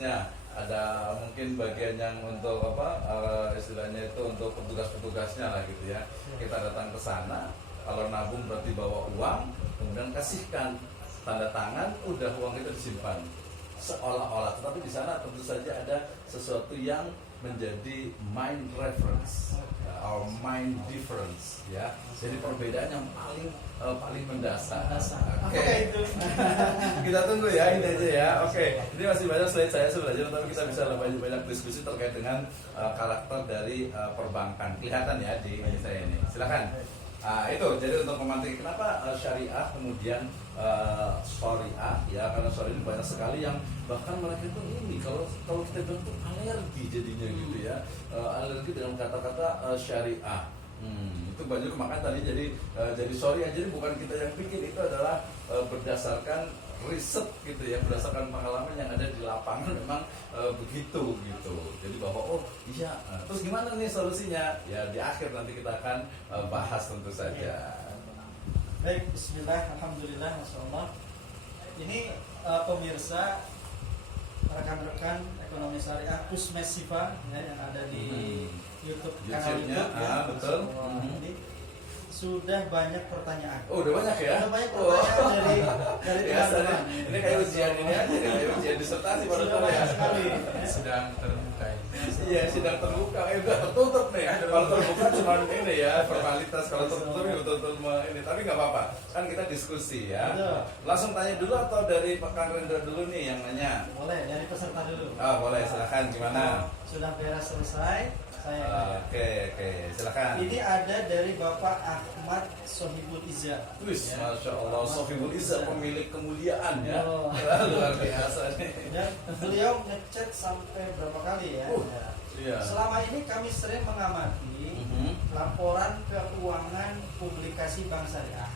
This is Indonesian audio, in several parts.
Ya, ada mungkin bagian yang untuk apa istilahnya itu untuk petugas-petugasnya lah gitu ya. Kita datang ke sana, kalau nabung berarti bawa uang, kemudian kasihkan tanda tangan, udah uang kita disimpan seolah-olah. Tetapi di sana tentu saja ada sesuatu yang menjadi mind reference or mind difference ya. Jadi perbedaan yang paling mendasar. Oke. Kita tunggu ya, ini aja ya. Oke. Ini masih banyak slide saya sebenarnya, tapi kita bisa lebih banyak diskusi terkait dengan karakter dari perbankan. Kelihatan ya di saya ini. Silakan. Itu jadi untuk memantik kenapa syariah kemudian syariah ya, karena syariah ini banyak sekali yang bahkan mereka itu ini kalau kita bilang tuh alergi jadinya gitu ya, alergi dengan kata-kata syariah. Itu banyak makanya tadi jadi syariah, jadi bukan kita yang bikin, itu adalah berdasarkan riset gitu ya, berdasarkan pengalaman yang ada di lapangan memang begitu gitu. Jadi bahwa oh iya, terus gimana nih solusinya? Ya di akhir nanti kita akan bahas tentu saja. Baik, bismillah, alhamdulillah, masyaallah. Ini pemirsa, rekan-rekan ekonomi syariah Kusmes Sifa ya, yang ada di YouTube kanal YouTube ya, betul. Ini sudah banyak pertanyaan. Oh, udah banyak ya? Udah banyak pertanyaan dari teman-teman. Ini kayak ujian ini aja, kayak ujian disertasi baru ya. Sekali. Sedang terbuka ini. Iya, sidang terbuka. Udah tertutup nih. Kalau terbuka cuma ini ya, formalitas. Kalau tertutup ya betul-betul ini. Tapi nggak apa-apa. Kan kita diskusi ya. Langsung tanya dulu atau dari Pak Kang Rendra dulu nih yang nanya? Boleh, dari peserta dulu. Boleh, silakan. Gimana? Sudah beres selesai. Oke, silakan. Ini ada dari Bapak Ahmad Sohibul Izzah. Wis, Masya Allah, Sohibul Izzah, pemilik kemuliaan ya. Oh. Luar biasa nih. Dan beliau ngechat sampai berapa kali ya? Iya. Selama ini kami sering mengamati laporan keuangan publikasi Bank Syariah.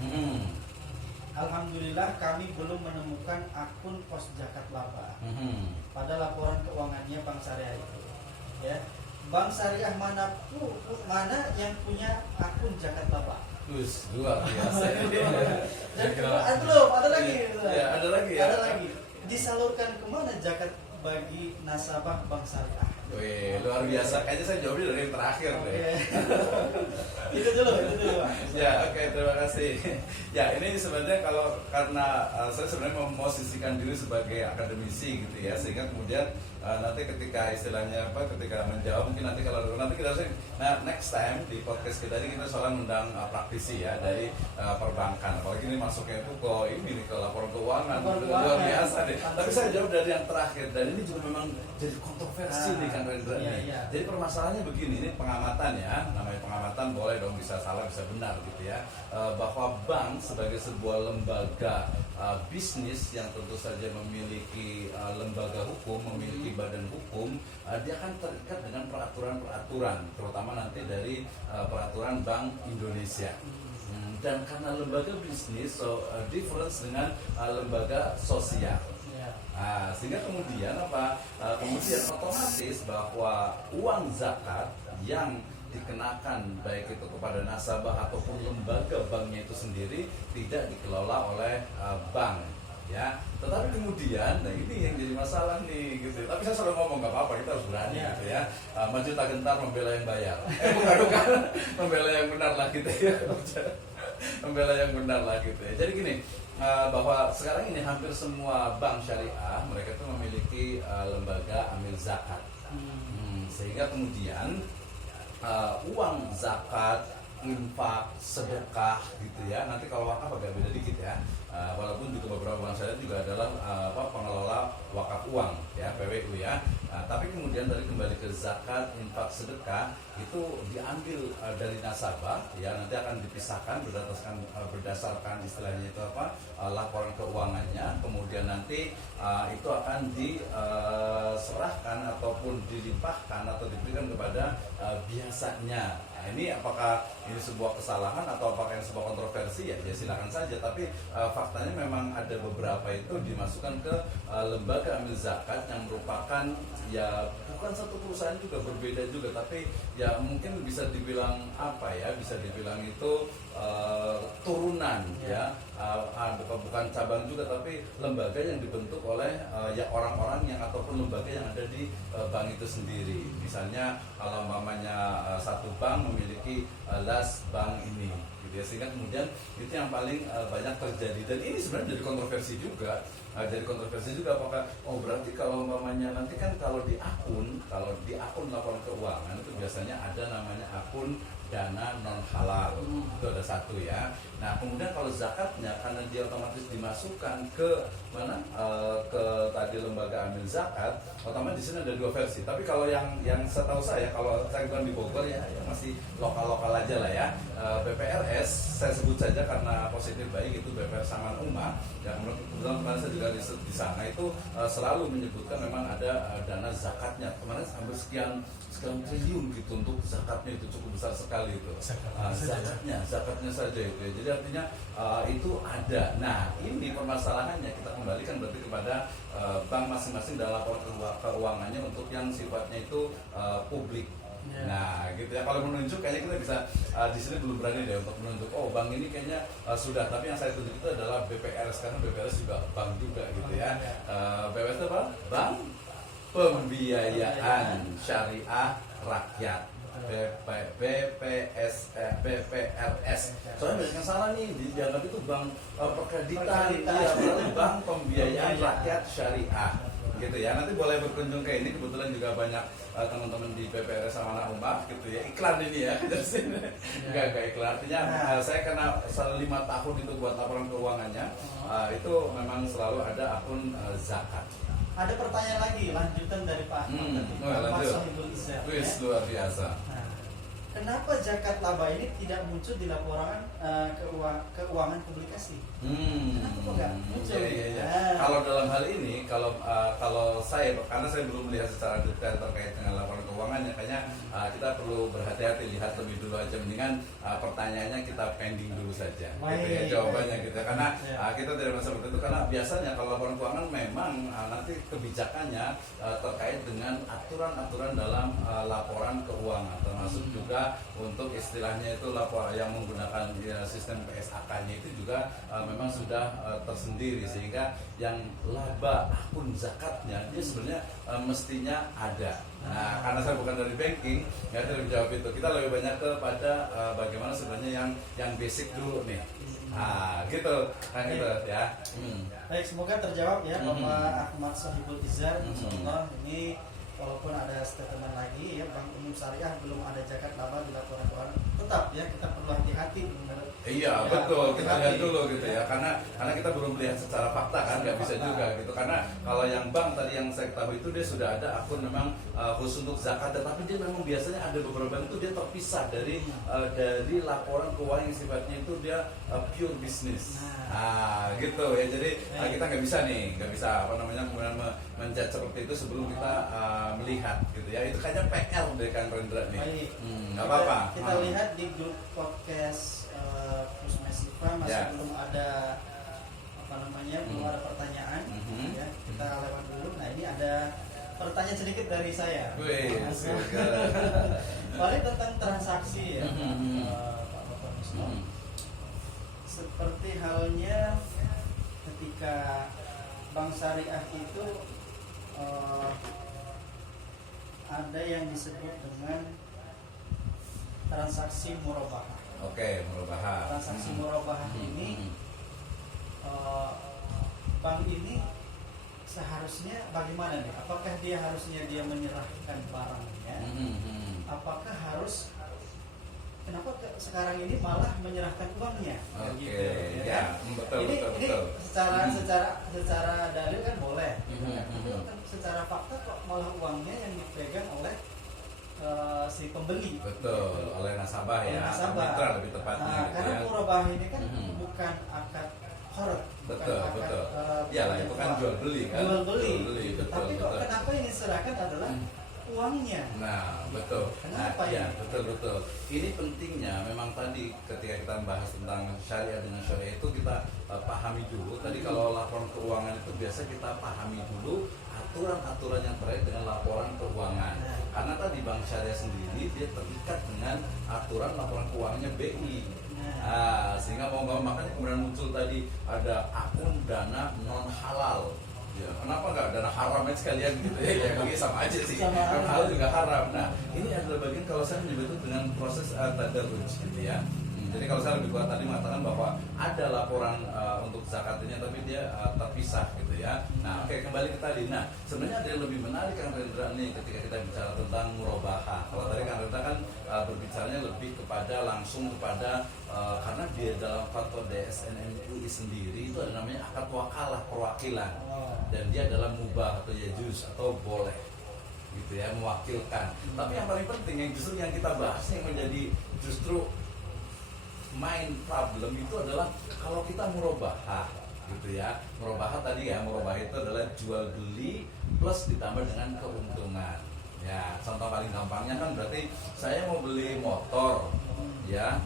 Alhamdulillah kami belum menemukan akun pos zakat laba pada laporan keuangannya Bank Syariah itu. Ya. Bank Syariah mana yang punya akun zakat laba? Terus luar biasa. Dan belum ada lagi. Ya, ada lagi ya. Ada lagi. Disalurkan kemana zakat bagi nasabah Bank Syariah? Wih, luar biasa. Kayaknya saya jawabnya dari yang terakhir deh. Itu dulu. Ya, oke, terima kasih. Ya, ini sebenarnya karena saya sebenarnya memosisikan diri sebagai akademisi gitu ya, sehingga kemudian nanti ketika istilahnya ketika menjawab mungkin nanti kita next time di podcast kita ini kita soal undang praktisi ya dari perbankan. Apalagi ini masuknya itu ke laporan keuangan, luar biasa deh. Tapi saya jawab dari yang terakhir, dan ini juga memang jadi kontroversi nih Kang Rendra. Jadi permasalahannya begini, ini pengamatan ya, namanya pengamatan, boleh dong bisa salah bisa benar gitu ya, bahwa bank sebagai sebuah lembaga bisnis yang tentu saja memiliki lembaga hukum, memiliki badan hukum, dia akan terikat dengan peraturan-peraturan, terutama nanti dari peraturan Bank Indonesia. Dan karena lembaga bisnis, difference dengan lembaga sosial. Sehingga kemudian kemudian otomatis bahwa uang zakat yang dikenakan baik itu kepada nasabah ataupun lembaga banknya itu sendiri tidak dikelola oleh bank ya. Tetapi kemudian ini yang jadi masalah nih gitu. Tapi saya selalu ngomong nggak apa-apa, kita harus berani gitu ya. Maju tak gentar membela yang bayar. Bukan membela yang benar lah gitu ya. Membela yang benar lah gitu ya. Jadi gini, bahwa sekarang ini hampir semua bank syariah mereka itu memiliki lembaga amil zakat. Sehingga kemudian uang zakat, infak, sedekah gitu ya. Nanti kalau wakaf agak beda dikit ya. Walaupun juga beberapa bank syariah juga adalah pengelola wakaf uang ya, PWU ya. Tapi kemudian dari kembali ke zakat, infak, sedekah itu diambil dari nasabah ya, nanti akan dipisahkan berdasarkan istilahnya itu laporan keuangannya, kemudian nanti itu akan diserahkan ataupun dilimpahkan atau diberikan kepada biasanya. Ini apakah ini sebuah kesalahan atau apakah ini sebuah kontroversi ya silakan saja, tapi faktanya memang ada beberapa itu dimasukkan ke lembaga amil zakat yang merupakan ya bukan satu perusahaan juga, berbeda juga, tapi ya mungkin bisa dibilang apa ya, bisa dibilang itu turunan ya, bukan cabang juga, tapi lembaga yang dibentuk oleh ya orang-orang yang ataupun lembaga yang ada di bank itu sendiri. Misalnya kalau umpamanya satu bank memiliki las bank ini gitu ya, sehingga kemudian itu yang paling banyak terjadi, dan ini sebenarnya jadi kontroversi juga. Jadi kontroversi juga, apakah berarti kalau umpamanya nanti kan kalau di akun laporan keuangan itu biasanya ada namanya akun dana non halal, itu ada satu ya. Nah kemudian kalau zakatnya karena dia otomatis dimasukkan ke mana, ke tadi lembaga amil zakat, otomatis di sini ada dua versi. Tapi kalau yang setahu saya, kalau saya bukan di Bogor ya masih lokal aja lah ya. BPRS saya sebut saja karena positif baik, itu BPR Saman Ummah. Yang kebetulan kemarin saya juga di sana itu selalu menyebutkan memang ada dana zakatnya. Kemarin hampir sekian triliun gitu untuk zakatnya, itu cukup besar sekali itu. Zakatnya saja itu ya. Jadi artinya itu ada. Nah ini permasalahannya, kita kembalikan berarti kepada bank masing-masing dalam laporan keuangannya untuk yang sifatnya itu publik. Nah gitu ya, kalau menunjuk kayaknya kita bisa di sini belum berani deh untuk menunjuk bank ini kayaknya sudah, tapi yang saya tunjuk itu adalah BPRS, karena BPRS juga bank juga gitu ya. BPRS itu apa? Bank Pembiayaan Syariah Rakyat, BPRS. Soalnya banyak yang salah nih, dianggap itu bank perkreditan, bank pembiayaan rakyat syariah gitu ya. Nanti boleh berkunjung ke ini, kebetulan juga banyak teman-teman di BPRS Saman Ummah gitu ya. Iklan ini ya, enggak iklan, artinya saya kena 5 tahun itu buat laporan keuangannya, itu memang selalu ada akun zakat. Ada pertanyaan lagi, lanjutan dari Pak Ahmad tadi, Pak Sohibul Izzar. Luar biasa. Kenapa zakat laba ini tidak muncul di laporan keuangan publikasi? Kenapa kok nggak muncul? Ya. Kalau dalam hal ini, kalau saya, karena saya belum melihat secara detail terkait dengan laporan keuangannya, kayaknya kita perlu berhati-hati, lihat lebih dulu aja. Mendingan pertanyaannya kita pending dulu saja, gitu ya, jawabannya gitu. Karena kita tidak merasa seperti itu, karena biasanya kalau laporan keuangan memang nanti kebijakannya terkait dengan aturan-aturan dalam laporan keuangan, termasuk juga untuk istilahnya itu lapor yang menggunakan sistem PSAK-nya itu juga memang sudah tersendiri, sehingga yang laba akun zakatnya dia sebenarnya mestinya ada. Nah, karena saya bukan dari banking, ya saya menjawab itu. Kita lebih banyak kepada bagaimana sebenarnya yang basic dulu nih. Gitu, gitu ya. Baik, semoga terjawab ya Bapak Ahmad Sohibul Izzar. Insyaallah ini walaupun ada statement lagi ya, Bank Umum Syariah belum ada zakat laba di laporan keuangan, tetap ya kita perlu hati-hati. Iya betul, kita lihat dulu gitu ya, karena kita belum melihat secara fakta kan, nggak bisa juga gitu. Karena kalau yang bank tadi yang saya ketahui itu dia sudah ada akun memang khusus untuk zakat, tetapi dia memang biasanya ada beberapa bank itu dia terpisah dari laporan keuangan yang sifatnya itu dia pure business. Gitu ya, jadi kita nggak bisa kemudian menjudge seperti itu sebelum kita melihat gitu ya. Itu kayaknya PR dari Kang Rendra nih. Nggak apa-apa. Kita lihat di grup podcast Pusmesifa masih belum ada belum ada pertanyaan. Ya, kita lewat dulu. Nah ini ada pertanyaan sedikit dari saya. Paling tentang transaksi ya, Pak Bapak Muslim. Seperti halnya ketika bank syariah itu ada yang disebut dengan transaksi murabahah. Oke, murabahah. Transaksi murabahah ini bank ini seharusnya bagaimana nih? Apakah dia harusnya menyerahkan barangnya? Apakah harus, kenapa sekarang ini malah menyerahkan uangnya? Gitu, ya. Betul. Ini secara dalil kan boleh, tapi secara fakta kok malah uangnya yang dipegang oleh si pembeli. Betul, oleh nasabah ya. Nasabah. Mitra lebih tepatnya. Gitu Karena ya. murabahah ini kan bukan akad qard. Betul. Iyalah itu kan jual beli kan. Jual beli. Betul. Tapi kok kenapa yang diserahkan adalah uangnya? Nah, betul. Kenapa ya? Betul. Ini pentingnya memang tadi ketika kita membahas tentang syariah dengan syariah itu kita pahami dulu. Tadi kalau laporan keuangan itu biasa kita pahami dulu aturan-aturan yang terkait dengan laporan keuangan. Karena tadi bank syariah sendiri dia terikat dengan aturan laporan keuangannya BI. Sehingga mau nggak makanya kemudian muncul tadi ada akun dana non halal. Ya, kenapa nggak dana haram aja sekalian gitu ya? Bagi sama aja sih. Kan halal juga haram. Nah, ini adalah bagian kalau saya menyebut itu dengan proses tadarruj gitu ya. Jadi kalau saya lebih kuat tadi mengatakan bahwa ada laporan untuk zakat ini, tapi dia terpisah gitu ya. Nah, oke, kembali ke tadi. Nah, sebenarnya ada yang lebih menarik Kang Rendra nih ketika kita bicara tentang murabahah. Kalau tadi Kang Rendra kan berbicaranya lebih kepada langsung kepada karena dia dalam fatwa DSN MUI sendiri itu ada namanya akad wakalah perwakilan, dan dia adalah mubah atau yajuz atau boleh gitu ya, mewakilkan. Tapi yang paling penting yang justru yang kita bahas yang menjadi justru main problem itu adalah kalau kita murabahah gitu ya. Murabahah tadi ya, murabahah itu adalah jual beli plus ditambah dengan keuntungan. Ya, contoh paling gampangnya kan berarti saya mau beli motor ya,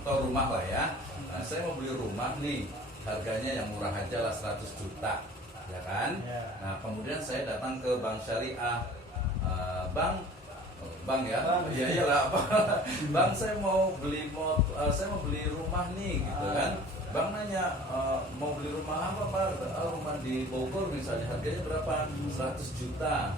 atau rumah lah ya. Nah, saya mau beli rumah nih, harganya yang murah aja lah 100 juta ya kan. Nah, kemudian saya datang ke bank syariah, bang ya, iya iyalah bang saya mau beli rumah nih gitu kan. Bang nanya mau beli rumah apa pak? Rumah di Bogor misalnya, harganya berapa? 100 juta.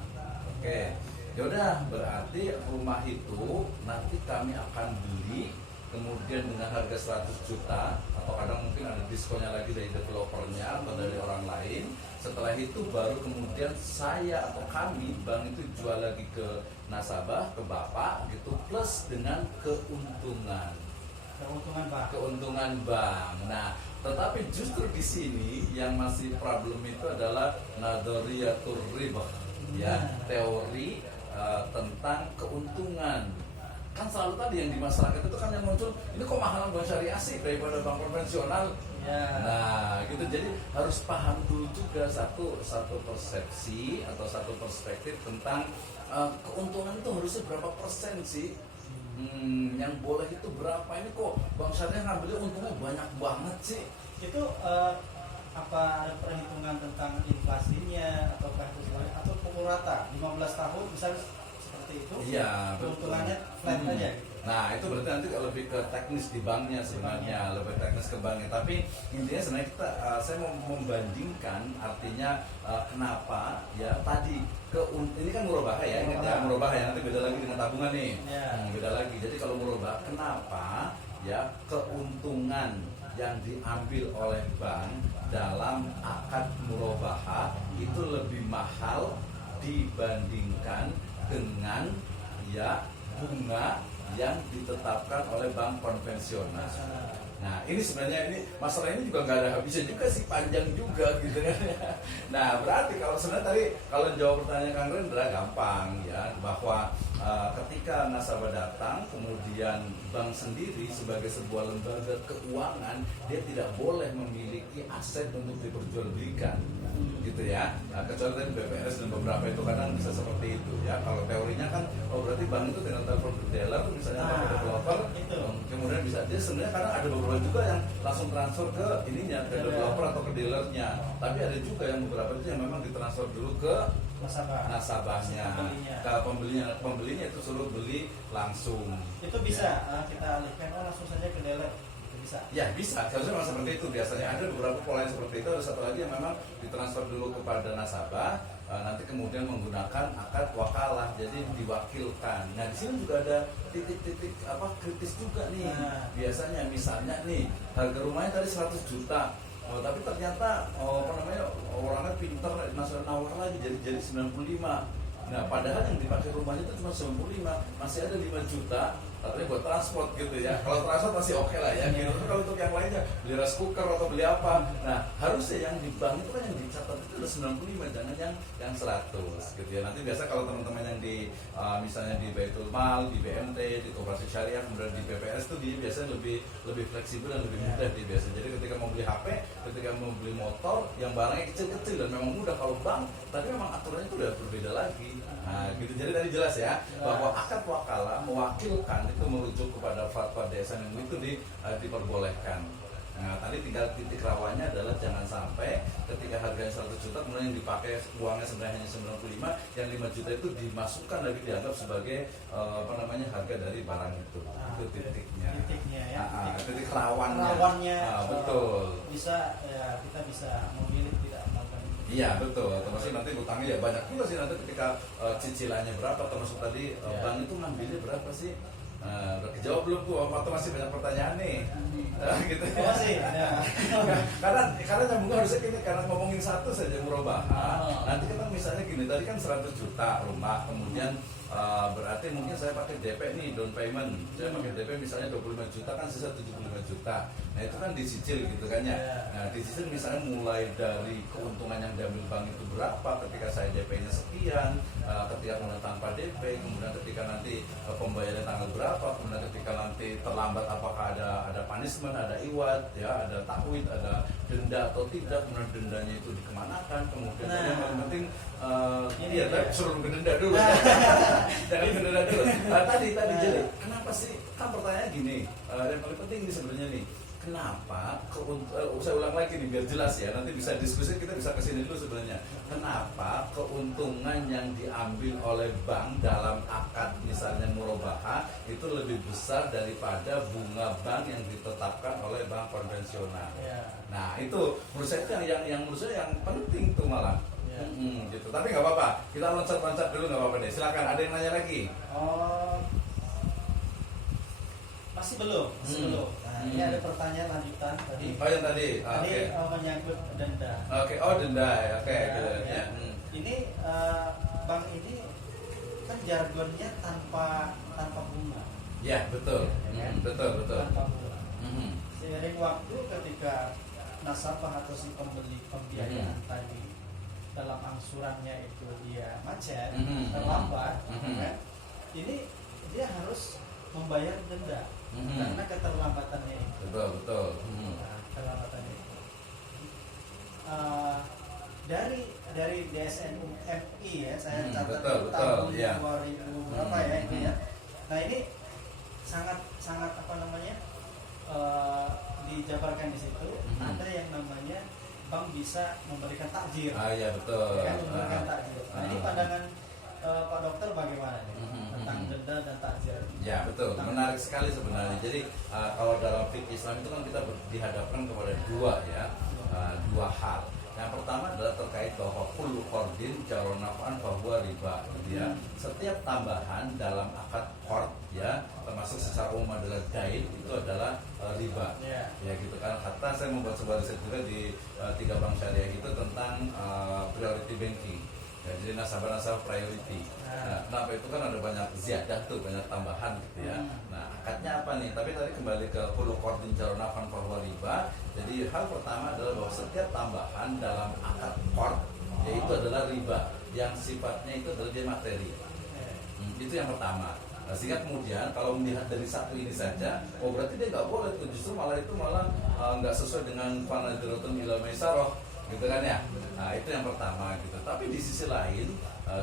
Oke, yaudah berarti rumah itu nanti kami akan beli kemudian dengan harga 100 juta, atau kadang mungkin ada diskonnya lagi dari developernya atau dari orang lain. Setelah itu baru kemudian saya atau kami bank itu jual lagi ke nasabah, ke bapak gitu, plus dengan keuntungan bank. Nah, tetapi justru di sini yang masih problem itu adalah nadhariyatur ribah ya, teori tentang keuntungan. Kan selalu tadi yang di masyarakat itu kan yang muncul, ini kok mahalan bank syariah sih daripada bank konvensional. Nah gitu, jadi harus paham dulu juga satu persepsi atau satu perspektif tentang keuntungan itu harusnya berapa persen sih, yang boleh itu berapa. Ini kok bank syariah ngambilnya untungnya banyak banget sih. Itu apa ada perhitungan tentang inflasinya atau pukul rata 15 tahun misalnya seperti itu? Iya, keuntungannya flat aja gitu. Nah itu berarti nanti lebih ke teknis di banknya sebenarnya, lebih teknis ke banknya. Tapi intinya sebenarnya saya mau membandingkan, artinya kenapa ya tadi ini kan murabahah ya, ingat ya murabahah ya, nanti beda lagi dengan tabungan nih, beda lagi. Jadi kalau murabahah kenapa ya keuntungan yang diambil oleh bank dalam akad murabahah itu lebih mahal dibandingkan dengan ya bunga yang ditetapkan oleh bank konvensional. Nah ini sebenarnya masalah ini juga nggak ada habisnya juga sih, panjang juga gitu kan. Nah berarti kalau sebenarnya tadi kalau jawab pertanyaan Kang Rendra gampang ya, bahwa ketika nasabah datang kemudian bank sendiri sebagai sebuah lembaga keuangan dia tidak boleh memiliki aset untuk diperjualbelikan gitu ya. Nah, kecuali tadi BPS dan beberapa itu kadang bisa seperti itu ya. Kalau teorinya kan berarti bank itu dengan telepon ke dealer misalnya atau ke developer kemudian bisa, dia sebenarnya kadang ada beberapa juga yang langsung transfer ke ininya, ke developer atau ke dealernya. Tapi ada juga yang beberapa itu yang memang ditransfer dulu ke nasabahnya, ke pembelinya itu suruh beli langsung. Itu bisa kita alihkan langsung saja ke dealer. Bisa. Ya bisa, seharusnya memang seperti itu. Biasanya ada beberapa pola yang seperti itu. Ada satu lagi yang memang ditransfer dulu kepada nasabah, nanti kemudian menggunakan akad wakalah, jadi diwakilkan. Nah di sini juga ada titik-titik kritis juga nih. Biasanya misalnya nih harga rumahnya tadi 100 juta, tapi ternyata orangnya pinter, nawar lagi jadi 95. Nah padahal yang dipakai rumahnya itu cuma 95, masih ada 5 juta. Tapi buat transport gitu ya. Kalau transport masih oke lah ya gitu. Tapi kalau untuk yang lainnya beli rice cooker atau beli apa, nah harusnya yang di bank itu kan yang dicatat itu udah 95, jangan yang 100 gitu ya. Nanti biasa kalau teman-teman yang di misalnya di Baitul Mal, di BMT, di Koperasi Syariah, kemudian di BPS itu dia biasanya lebih fleksibel dan lebih mudah dia biasa. Jadi ketika mau beli HP, ketika mau beli motor yang barangnya kecil-kecil dan memang mudah. Kalau bank tapi memang aturannya itu udah berbeda lagi. Nah gitu. Jadi tadi jelas ya bahwa akad wakalah mewakilkan itu merujuk kepada fatwa DSN itu diperbolehkan. Nah, tadi tinggal titik rawannya adalah jangan sampai ketika harganya 100 juta kemudian yang dipakai uangnya sebenarnya hanya 95, yang 5 juta itu dimasukkan lagi dianggap sebagai harga dari barang itu. Itu titiknya. Titiknya ya. Titik rawannya. Rawannya. Betul. Bisa ya, kita bisa memilih tidak melakukan itu. Iya betul, termasuk nanti utangnya ya banyak juga sih nanti ketika cicilannya berapa, termasuk tadi bank itu ngambilnya berapa sih? Udah kejawab belum Bu? Atau masih banyak pertanyaan nih? Gitu ya. Masih ada. karena nyambungnya harusnya gini, karena ngomongin satu saja murabaha. Nanti kita misalnya gini, tadi kan 100 juta rumah, kemudian berarti mungkin saya pakai DP nih, down payment. Saya pakai DP misalnya 25 juta, kan sisa 75 juta. Nah itu kan dicicil gitu kan ya. Nah dicicil misalnya mulai dari keuntungan yang diambil bank itu berapa ketika saya DP-nya sekian, ketika kemudian tanpa DP, kemudian ketika nanti pembayaran tanggal berapa, kemudian ketika nanti terlambat apakah ada punishment, ada iwat, ya, ada takwid, ada denda atau tidak, kemudian dendanya itu dikemanakan, kemudian yang paling penting suruh denda dulu. Jangan denda dulu. Tadi jadi kenapa sih, kan pertanyaan gini, yang paling penting ini sebenarnya nih, kenapa saya ulang lagi nih biar jelas ya, nanti bisa diskusi, kita bisa kesini dulu sebenarnya. Kenapa keuntungan yang diambil oleh bank dalam akad misalnya murabaha itu lebih besar daripada bunga bank yang ditetapkan oleh bank konvensional? Nah itu menurut saya yang menurut saya yang penting tuh malah. Gitu. Tapi nggak apa-apa, kita loncat-loncat dulu, nggak apa-apa deh. Silakan, ada yang nanya lagi? Masih belum. Nah, ini ada pertanyaan lanjutan tadi. Yang tadi. Tadi menyangkut denda. Denda ya. Gitu. Ya. Ini bank ini kan jargonnya tanpa bunga. Ya betul. Ya, Betul. Tanpa bunga. Seiring waktu ketika nasabah atau si pembeli pembiayaan tadi dalam angsurannya itu dia macet, terlambat, kan? Ini dia harus membayar denda karena keterlambatannya itu. Betul. Nah, keterlambatannya itu. Dari DSN MI ya, saya catat tahun 2000 berapa ya ini ya. Nah ini sangat dijabarkan di situ. Ada yang namanya bank bisa memberikan takjir. Iya betul. Ya, memberikan takjir. Nah ini pandangan Pak Dokter bagaimana nih tentang denda dan takjir? Ya betul, menarik sekali sebenarnya. Jadi kalau dalam fikih Islam itu kan kita dihadapkan kepada dua hal. Yang pertama adalah terkait bahwa kullu qardin jarra naf'an fahuwa riba, gitu ya. Setiap tambahan dalam akad qard ya, termasuk secara umum adalah dain, itu adalah riba. Ya gitu kan. Hatta saya membuat sebuah riset juga di 3 bank syariah itu tentang priority banking. Ya, jadi nasabah priority. Nah, kenapa itu kan ada banyak ziyadah tuh, banyak tambahan gitu ya. Nah, akadnya apa nih? Tapi tadi kembali ke kullu qardin jarra naf'an fahuwa riba. Jadi hal pertama adalah bahwa setiap tambahan dalam akad qard yaitu adalah riba yang sifatnya itu adalah dia materi. Itu yang pertama. Sehingga kemudian kalau melihat dari satu ini saja, berarti dia nggak boleh tuh, justru malah nggak sesuai dengan fanadratun ilal maisarah, gitu kan ya. Nah itu yang pertama gitu. Tapi di sisi lain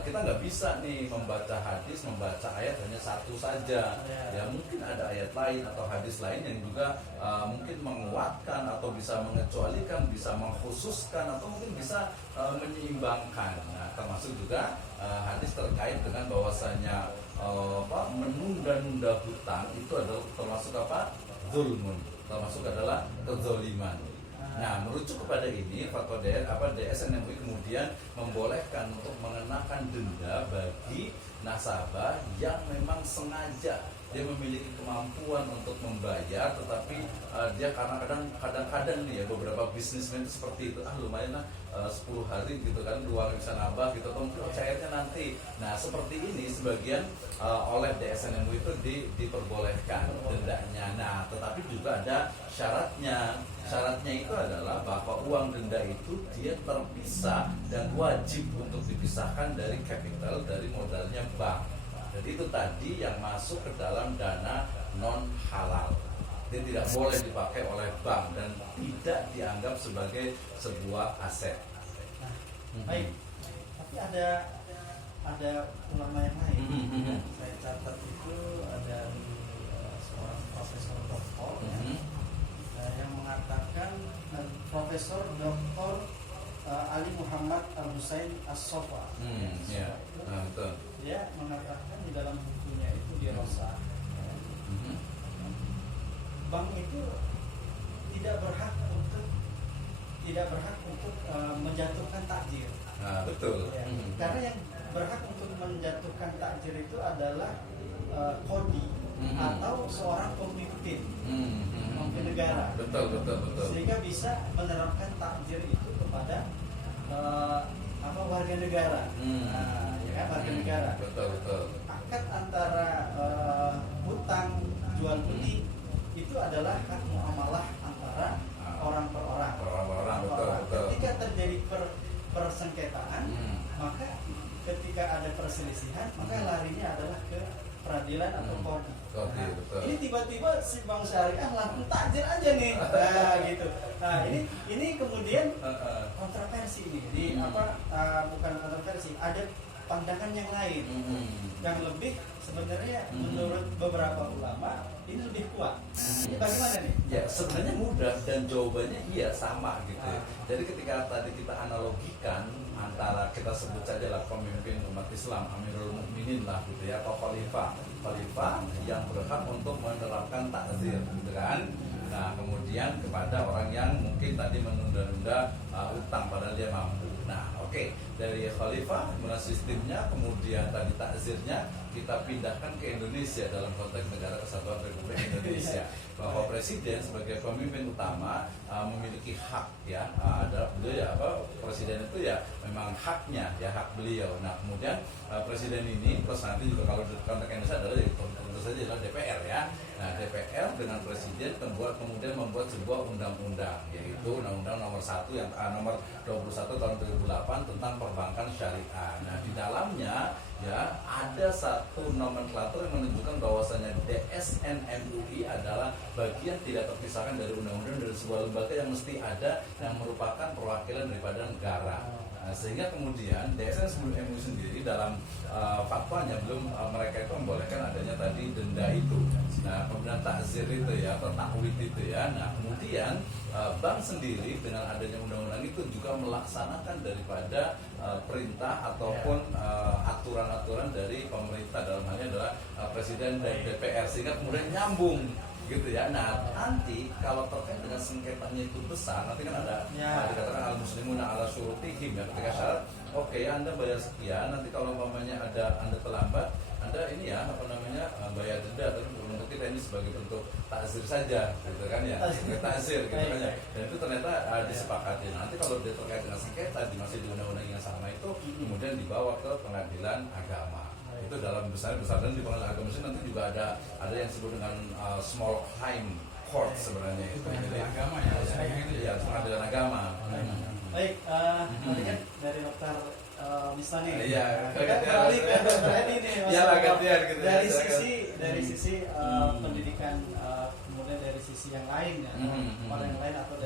kita nggak bisa nih membaca hadis, membaca ayat hanya satu saja. Ya mungkin ada ayat lain atau hadis lain yang juga mungkin menguatkan atau bisa mengecualikan, bisa mengkhususkan atau mungkin bisa menyeimbangkan. Nah termasuk juga hadis terkait dengan bahwasanya menunda-nunda hutang itu adalah termasuk apa? Zulmun, termasuk adalah kezoliman. Nah, merujuk kepada ini, fatwa DSN MUI kemudian membolehkan untuk mengenakan denda bagi nasabah yang memang sengaja dia memiliki kemampuan untuk membayar, tetapi dia kadang-kadang nih ya, beberapa bisnismen itu seperti itu, lumayan lah 10 hari gitu kan, uang bisa nambah gitu, atau mungkin cairnya nanti. Nah seperti ini sebagian oleh DSN MUI itu diperbolehkan dendanya. Nah tetapi juga ada syaratnya. Syaratnya itu adalah bahwa uang denda itu dia terpisah dan wajib untuk dipisahkan dari capital, dari modalnya bank. Jadi itu tadi yang masuk ke dalam dana non halal. Dia tidak boleh dipakai oleh bank dan tidak dianggap sebagai sebuah aset. Nah, baik. Tapi ada ulama yang lain. Saya catat itu ada seorang profesor doktor. yang mengatakan Profesor Dr. Ali Muhammad Al Husain As-Sofa. Ya, betul. Dia mengatakan di dalam bukunya itu di Rosa, bank itu tidak berhak untuk menjatuhkan takjir. Nah, betul. Ya. Karena yang berhak untuk menjatuhkan takjir itu adalah kodi atau seorang pemimpin negara. Betul. Sehingga bisa menerapkan takjir itu kepada warga negara. Ya kan, warga negara. Betul. Akad antara hutang jual beli itu adalah hak muamalah antara orang per orang. Betul. Ketika terjadi persengketaan, maka ketika ada perselisihan, maka larinya adalah ke peradilan atau kodi. Betul. Ini tiba-tiba si bank syariah langsung takjir aja nih, nah gitu. Nah ini kemudian kontroversi ini, bukan kontroversi, ada pandangan yang lain, yang lebih sebenarnya menurut beberapa ulama ini lebih kuat. Ini bagaimana nih? Ya sebenarnya mudah dan jawabannya iya sama gitu. Jadi ketika tadi kita analogikan antara kita sebut saja lah pemimpin umat Islam, Amirul Mukminin lah gitu ya, atau khalifah yang berhak untuk menerapkan takzir gitu kan. Nah kemudian kepada orang yang mungkin tadi menunda-nunda utang padahal dia mampu. Nah oke, dari khalifah kemudian sistemnya, kemudian tadi takzirnya kita pindahkan ke Indonesia dalam konteks Negara Kesatuan Republik Indonesia, bahwa presiden sebagai pemimpin utama memiliki hak ya, adalah beliau presiden itu ya memang haknya ya, hak beliau. Nah kemudian presiden ini terus nanti juga kalau di konteks Indonesia adalah tentu saja adalah DPR ya. Nah DPR dengan presiden kemudian membuat sebuah undang-undang, yaitu Undang-Undang nomor 1 yang nomor 21 tahun 2008 tentang perbankan syariah. Nah di dalamnya ya ada satu nomenklatur yang menunjukkan bahwasanya DSN MUI adalah bagian tidak terpisahkan dari undang-undang, dari sebuah lembaga yang mesti ada, yang merupakan perwakilan daripada negara. Nah, sehingga kemudian DSN sebelum MUI sendiri dalam fatwanya belum mereka itu membolehkan adanya tadi denda itu. Nah kemudian takzir itu ya, atau takwid itu ya. Nah kemudian bank sendiri dengan adanya undang-undang itu juga melaksanakan daripada perintah ataupun aturan-aturan dari pemerintah, dalam halnya adalah presiden dan DPR, sehingga kemudian nyambung gitu ya. Nah nanti kalau terkait dengan sengketanya itu besar, nanti kan ada dikatakan al muslimuna ala syurutihim ya, ketika syarat oke, Anda bayar sekian, nanti kalau umpamanya ada Anda terlambat, Anda ini ya bayar denda, tapi untuk kita ini sebagai bentuk takzir saja gitu kan ya, takzir gitu kan ya. Dan itu ternyata disepakati. Nanti kalau dia terkait dengan sengketa masih di undang-undang yang sama itu kemudian dibawa ke pengadilan agama. Itu dalam besar dan di pengadilan agama itu nanti juga ada yang disebut dengan small claim court sebenarnya itu. Pengadilan agama ya, ya pengadilan agama. Baik, melihat dari Dokter Mistani. Iya, kita beralih ke Dokter Edi nih. Iyalah gantian gitu. Dari sisi pendidikan, kemudian dari sisi yang lain ya, orang yang lain atau dari